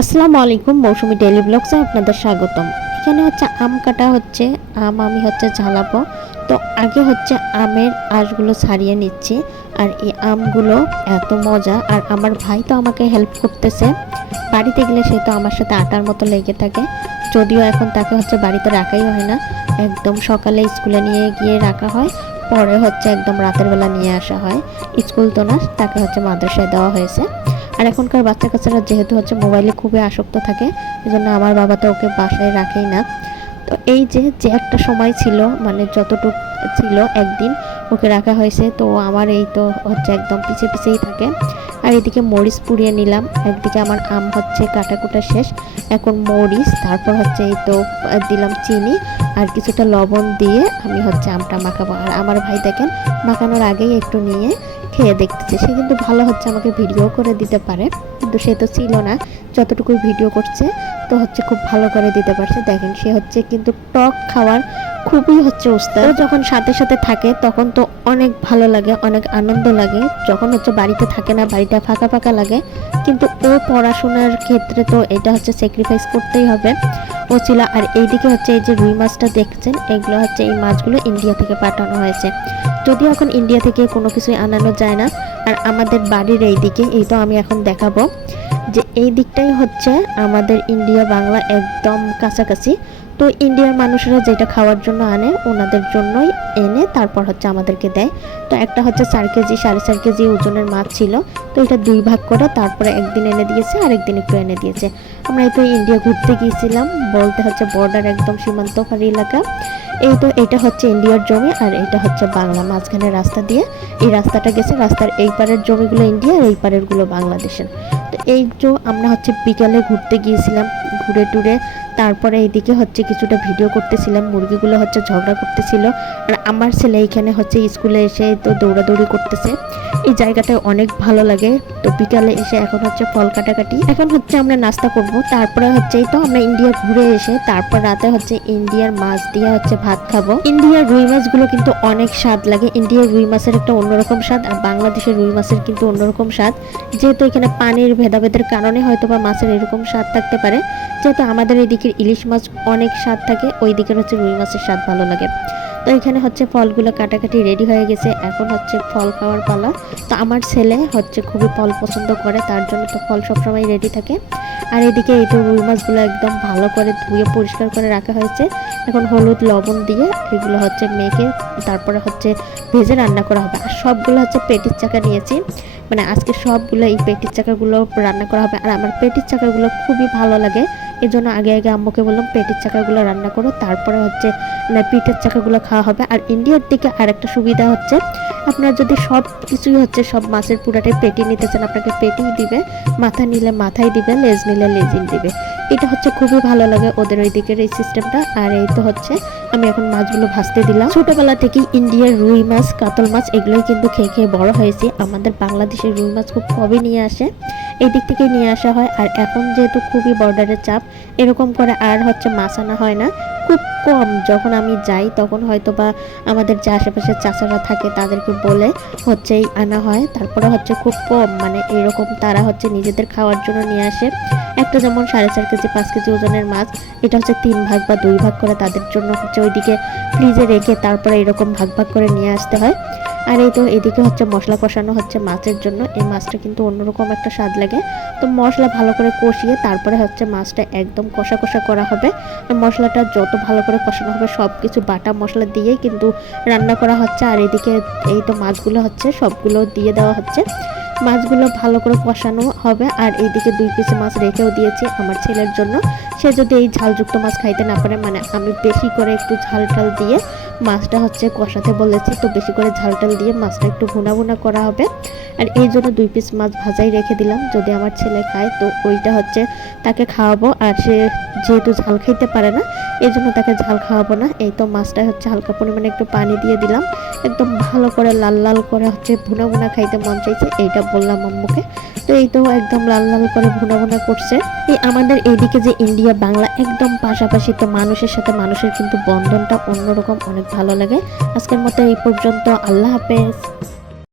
আসসালামু আলাইকুম, মৌসুমী ডেইলি ব্লগসে আপনাদের স্বাগতম। এখানে হচ্ছে আম কাটা হচ্ছে। আমি হচ্ছে ঝালাবো। তো আগে হচ্ছে আমের আঁশগুলো ছাড়িয়ে নিচ্ছি। আর এই আমগুলো এত মজা, আর আমার ভাই তো আমাকে হেল্প করতেছে। বাড়িতে গেলে সে তো আমার সাথে আটার মতো লেগে থাকে। যদিও এখন তাকে হচ্ছে বাড়িতে রাখাই হয় না, একদম সকালে স্কুলে নিয়ে গিয়ে রাখা হয়, পরে হচ্ছে একদম রাতের বেলা নিয়ে আসা হয়। স্কুল তো না, তাকে হচ্ছে মাদ্রাসায় দেওয়া হয়েছে। আর এখনকার বাচ্চা কাচ্চারা যেহেতু হচ্ছে মোবাইলে খুবই আসক্ত থাকে, এই জন্য আমার বাবা তো ওকে বাসায় রাখেই না। তো এই যে যে একটা সময় ছিল, মানে যতটুকু ছিল একদিন ওকে রাখা হয়েছে, তো আমার এই তো হচ্ছে একদম পিছে পিছেই থাকে। আর এদিকে মরিচ পুড়িয়ে নিলাম, একদিকে আমার আম হচ্ছে কাটাকুটা শেষ, এখন মরিচ, তারপর হচ্ছে এই তো দিলাম চিনি আর কিছুটা লবণ দিয়ে আমি হচ্ছে আমটা মাখাবো। আর আমার ভাই দেখেন মাখানোর আগেই একটু নিয়ে খেয়ে দেখতেছে। সে কিন্তু ভালো হচ্ছে আমাকে ভিডিও করে দিতে পারে, কিন্তু সে তো ছিল না, যতটুকু ভিডিও করছে তো হচ্ছে খুব ভালো করে দিতে পারছে। দেখেন সে হচ্ছে কিন্তু টক খাওয়ার খুবই হচ্ছে উস্তাদ। যখন সাথে সাথে থাকে তখন তো অনেক ভালো লাগে, অনেক আনন্দ লাগে। যখন হচ্ছে বাড়িতে থাকে না, বাড়িটা ফাঁকা ফাঁকা লাগে, কিন্তু ও পড়াশোনার ক্ষেত্রে তো এটা হচ্ছে স্যাক্রিফাইস করতেই হবে। ও ছিল। আর এইদিকে হচ্ছে এই যে রুই মাছটা দেখছেন, এগুলো হচ্ছে এই মাছগুলো ইন্ডিয়া থেকে পাঠানো হয়েছে। যদিও এখন ইন্ডিয়া থেকে কোনো কিছুই আনানো যায় না। আর আমাদের বাড়ির এই দিকে, এই তো আমি এখন দেখাবো যে এই দিকটাই হচ্ছে আমাদের ইন্ডিয়া বাংলা একদম কাছাকাছি। তো ইন্ডিয়ার মানুষেরা যেটা খাওয়ার জন্য আনে, ওনাদের জন্যই এনে তারপর হচ্ছে আমাদেরকে দেয়। তো একটা হচ্ছে 4 কেজি 4.5 কেজি ওজনের মাছ ছিল, তো এটা 2 ভাগ করে তারপরে একদিন এনে দিয়েছে আর একদিন একটু এনে দিয়েছে। আমরা এই তো ইন্ডিয়া ঘুরতে গিয়েছিলাম, বলতে হচ্ছে বর্ডার একদম সীমান্তকারী এলাকা। এই তো এটা হচ্ছে ইন্ডিয়ার জমি আর এটা হচ্ছে বাংলা, মাঝখানে রাস্তা দিয়ে এই রাস্তাটা গেছে। রাস্তার এই পারের জমিগুলো ইন্ডিয়া আর এই পারের গুলো বাংলাদেশের। তো এই যে আমরা হচ্ছে বিকালে ঘুরতে গিয়েছিলাম, ঘুরে টুরে তারপরে এইদিকে হচ্ছে কিছুটা ভিডিও করতেছিলাম। মুরগিগুলো হচ্ছে ঝগড়া করতেছিল, আর আমার ছেলে এইখানে হচ্ছে স্কুলে এসে তো দৌড়াদৌড়ি করতেছে। এই জায়গাটা অনেক ভালো লাগে। তো বিকালে এসে এখন হচ্ছে ফল কাটাকাটি, এখন হচ্ছে আমরা নাস্তা করব। তারপরে হচ্ছে এই তো আমরা ইন্ডিয়া ঘুরে এসে তারপর রাতে হচ্ছে ইন্ডিয়ার মাছ দিয়ে হচ্ছে ভাত খাবো। ইন্ডিয়ার রুই মাছগুলো কিন্তু অনেক স্বাদ লাগে। ইন্ডিয়ার রুই মাছের একটা অন্যরকম স্বাদ, আর বাংলাদেশের রুই মাছের কিন্তু অন্যরকম স্বাদ। যেহেতু এখানে পানির ভেদাভেদের কারণে হয়তো বা মাছের এরকম স্বাদ থাকতে পারে। যেহেতু আমাদের এই দিকের ইলিশ মাছ অনেক স্বাদ থাকে, ওই দিকের হচ্ছে রুই মাছের স্বাদ ভালো লাগে। তো এখানে হচ্ছে ফলগুলো কাটাকাটি রেডি হয়ে গেছে, এখন হচ্ছে ফল খাওয়ার পালা। তো আমার ছেলে হচ্ছে খুবই ফল পছন্দ করে, তার জন্য তো ফল সবসময় রেডি থাকে। আর এদিকে এই তো রুই মাছগুলো একদম ভালো করে ধুয়ে পরিষ্কার করে রাখা হয়েছে। এখন হলুদ লবণ দিয়ে এগুলো হচ্ছে মেখে তারপরে হচ্ছে ভেজে রান্না করা হবে। আর সবগুলো হচ্ছে পেটির চাকা নিয়েছি, মানে আজকে সবগুলো এই পেটির চাকাগুলো রান্না করা হবে। আর আমার পেটির চাকাগুলো খুবই ভালো লাগে, এই জন্য আগে আগে আম্মুকে বললাম পেটির চাকাগুলো রান্না করো, তারপরে হচ্ছে পিঠের চাকাগুলো খাওয়া হবে। আর ইন্ডিয়ার দিকে আর একটা সুবিধা হচ্ছে, আপনার যদি সব কিছুই হচ্ছে সব মাছের পুরাটাই পেটি নিতে চান, আপনাকে পেটিই দিবে, মাথা নিলে মাথায় দিবে, লেজ নিলে লেজই দিবে। এটা হচ্ছে খুবই ভালো লাগে ওদের ওই দিকের এই সিস্টেমটা। আর এই তো হচ্ছে আমি এখন মাছগুলো ভাজতে দিলাম। ছোটবেলা থেকেই ইন্ডিয়ার রুই মাছ, কাতল মাছ এগুলোই কিন্তু খেয়ে খেয়ে বড় হয়েছি। আমাদের বাংলাদেশের রুই মাছ খুব কমই নিয়ে আসে, এই দিক থেকে নিয়ে আসা হয়। আর এখন যেহেতু খুবই বর্ডারের চাপ, এরকম করে আর হচ্ছে মাছ আনা হয় না, খুব কম। যখন আমি যাই তখন হয়তো বা আমাদের যে আশেপাশে চাচারা থাকে তাদেরকে বলে হচ্ছেই আনা হয়। তারপরে হচ্ছে খুব কম, মানে এরকম তারা হচ্ছে নিজেদের খাওয়ার জন্য নিয়ে আসে। একটা যেমন 4.5 কেজি 5 কেজি ওজনের মাছ, এটা হচ্ছে 3 ভাগ বা 2 ভাগ করে তাদের জন্য হচ্ছে ওইদিকে ফ্রিজে রেখে তারপরে এরকম ভাগ ভাগ করে নিয়ে আসতে হয়। আর এই তো এদিকে হচ্ছে মশলা কষানো হচ্ছে মাছের জন্য। এই মাছটা কিন্তু অন্যরকম একটা স্বাদ লাগে। তো মশলা ভালো করে কষিয়ে তারপরে হচ্ছে মাছটা একদম কষা কষা করা হবে। আর মশলাটা যত ভালো করে কষানো হবে, সব কিছু বাটা মশলা দিয়েই কিন্তু রান্না করা হচ্ছে। আর এদিকে এই তো মাছগুলো হচ্ছে সবগুলো দিয়ে দেওয়া হচ্ছে, মাছগুলো ভালো করে কষানো হবে। আর এইদিকে 2 পিস মাছ রেখেও দিয়েছি আমার ছেলের জন্য, সে যদি এই ঝালযুক্ত মাছ খাইতে না পারে, মানে আমি বেশি করে একটু ঝাল টাল দিয়ে মাছটা হচ্ছে কষাতে বলেছি, তো বেশি করে ঝাল টাল দিয়ে মাছটা একটু ভুনা ভুনা করা হবে। আর এই জন্য 2 পিস মাছ ভাজাই রেখে দিলাম, যদি আমার ছেলে খায় তো ওইটা হচ্ছে তাকে খাওয়াবো। আর সে যেহেতু ঝাল খাইতে পারে না, এই জন্য তাকে ঝাল খাওয়াবো না। এই তো মাছটা হচ্ছে হালকা পরিমাণে একটু পানি দিয়ে দিলাম, একদম ভালো করে লাল লাল করে হচ্ছে ভুনা ভুনা খাইতে মন চাইছে, এইটা বললাম আম্মুকে। তো এই তো একদম লাল লাল করে ভুনা ভুনা করছে। এই আমাদের এইদিকে যে ইন্ডিয়া বাংলা একদম পাশাপাশি, তো মানুষের সাথে মানুষের কিন্তু বন্ধনটা অন্যরকম, অনেক ভালো লাগে। আজকের মতো এই পর্যন্ত, আল্লাহ হাফেজ।